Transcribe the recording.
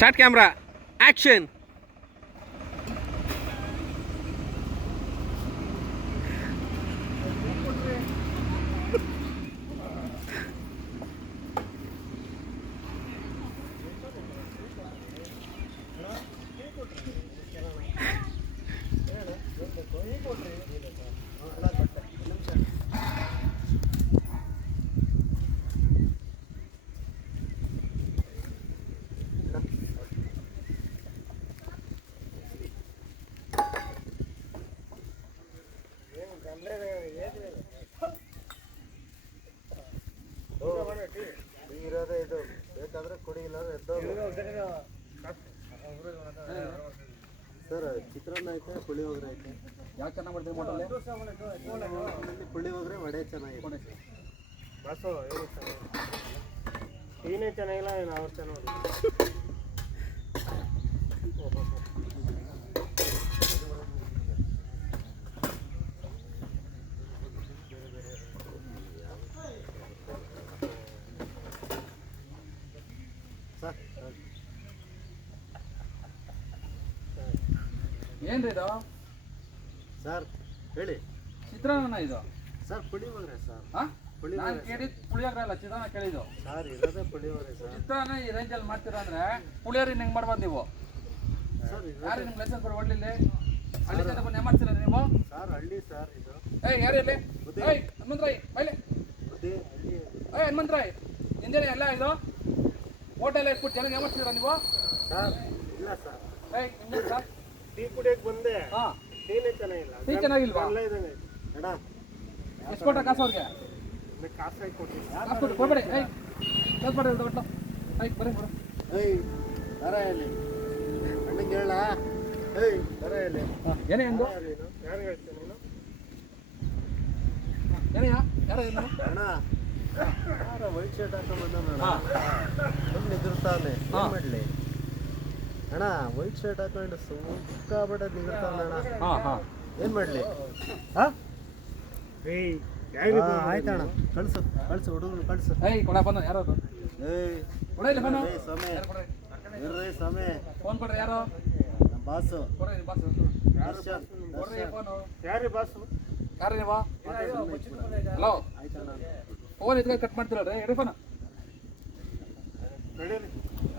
Start camera action. ಇರೋದೇ ಇದು ಬೇಕಾದ್ರೆ ಕೊಡಿ ಇಲ್ಲ ಸರ್. ಚಿತ್ರಾನ್ನ ಐತೆ, ಪುಳಿಯೋಗರೆ ಐತೆ. ಯಾವ ಚೆನ್ನಾಗಿ ಮಾಡ್ತೀವಿ ಹೋಟೆಲ್? ಪುಳಿಯೋಗರೆ ವಡೆ ಚೆನ್ನಾಗಿದೆ. ಬಸ್ಸು ಏನು ಟೀನೇ ಚೆನ್ನಾಗಿಲ್ಲ, ಏನು ಅವ್ರು ಚೆನ್ನಾಗಿ. ಏನ್ರಿ ಇದು? ಸರ್ ಹೇಳಿ. ಚಿತ್ರಾನ್ನ ಇದು ಸರ್ ಪುಳಿಯೋಗರೆ ಸರ್. ನಾನು ಕೇಳಿದ್ ಪುಳಿಯೋಗರೆ ಅಲ್ಲ, ಚಿತ್ರಾನ್ನ ಕೇಳಿದ್ದು. ಸರ್ ಇರೋದೇ ಪುಳಿಯೋಗರೆ ಸರ್. ಚಿತ್ರಾನ್ನ ಈ ರೇಂಜಲ್ಲಿ ಮಾಡ್ತೀರಾ ಅಂದ್ರೆ ಪುಳಿಯೋರಿ ಹೆಂಗೆ ಮಾಡ್ಬೋದು ನೀವು? ಸರ್ ಯಾರು ನಿಮ್ಗೆ ಲೈಸೆನ್ಸ್ ಕೊಡಿ ಹೊಡ್ಲಿಲ್ಲಿ? ಹಳ್ಳಿ ಜನ ಬಂದು ಮಾಡ್ತೀರಾ ನೀವು? ಸರ್ ಹಳ್ಳಿ ಸರ್ ಇದು. ಯಾರು ಇಲ್ಲಿ? ಹನುಮಂತರಾಯ್ ಬೈಲೆ. ಬುದ್ಧಿ ಹಳ್ಳಿ. ಹನುಮಂತರಾಯ್ ನಿಂದೇನೆ ಎಲ್ಲ ಇದು ಹೋಟೆಲ್ ಇಟ್ಬಿಟ್ಟು ಜನ ಮಾಡ್ತೀರಾ ನೀವು? ಸರ್ ಇಲ್ಲ ಸರ್. ನಿಮ್ಗೆ ಸರ್ ಟೀ ಕುಡಿಯಕ್ಕೆ ಬಂದೆ, ಹಾಂ ಟೀನೇ ಚೆನ್ನಾಗಿಲ್ಲ. ಟೀ ಚೆನ್ನಾಗಿಲ್ವಾ? ಎಲ್ಲ ಇದಂಗೆ ಅಣ್ಣ ಎಷ್ಟು ಕೊಟ್ಟ ಕಾಸು ಅವ್ರಿಗೆ? ಕಾಸು ಹಾಕಿ ಕೊಟ್ಟಿಲ್ಲ. ಕಾಸು ಕೊಟ್ಟು ಕೊಡ್ಬೇಡಿ. ಕೆಲಸ ಮಾಡಿ ಕೊಟ್ಟು ಬರೀ ಬರೋ. ಏಯ್ ಬರ ಹೇಳಿ ಅಣ್ಣಗೆ ಹೇಳ. ಏಯ್ ಬರ ಹೇಳಿ. ಏನೇ ಎಂದು ಯಾರು ಹೇಳ್ತೀನಿ ನೀನು? ಏನಯ್ಯ ಯಾರು ಏನು? ಅಣ್ಣ ಯಾರ ವೈಟ್ ಶರ್ಟ್ ಹಾಕೊಂಡ್ ಬಂದ ನಿದ್ರತಾನೆ. ಏನ್ ಮಾಡ್ಲಿ ಅಣ್ಣ? ವೈಟ್ ಶರ್ಟ್ ಹಾಕೊಂಡು ಸುಮ್ಕಾಬಿಡ ನಿದ್ರತಾನೆ ಅಣ್ಣ. ಏನ್ ಮಾಡ್ಲಿ? ಏಯ್ ಆಯ್ತಣ್ಣ, ಕಳ್ಸು ಕಳ್ಸು ಹುಡುಗರು ಕಳ್ಸು. ಕೊಡ ಬಂದ ಯಾರು ಅದು? ಏಯ್ ಕೊಡ ಇಲ್ಲ ಬನ್ನು. ಸಮಯ ಇರ್ರಿ ಸಮಯ. ಫೋನ್ ಕೊಡ್ರಿ ಯಾರು? ನಮ್ಮ ಬಾಸು ಕೊಡ್ರಿ ಬಾಸ್. ದರ್ಶನ್. ಕೊಡ್ರಿ ಫೋನು. ಯಾರು ಬಾಸು? ಯಾರು ನೀವು? ಹಲೋ ಆಯ್ತಣ್ಣ. ಫೋನ್ ಇದ್ದಾಗ ಕಟ್ ಮಾಡ್ತೀರಲ್ರಿ? ಎಡಿ ಫೋನ್ ನಡೀರಿ.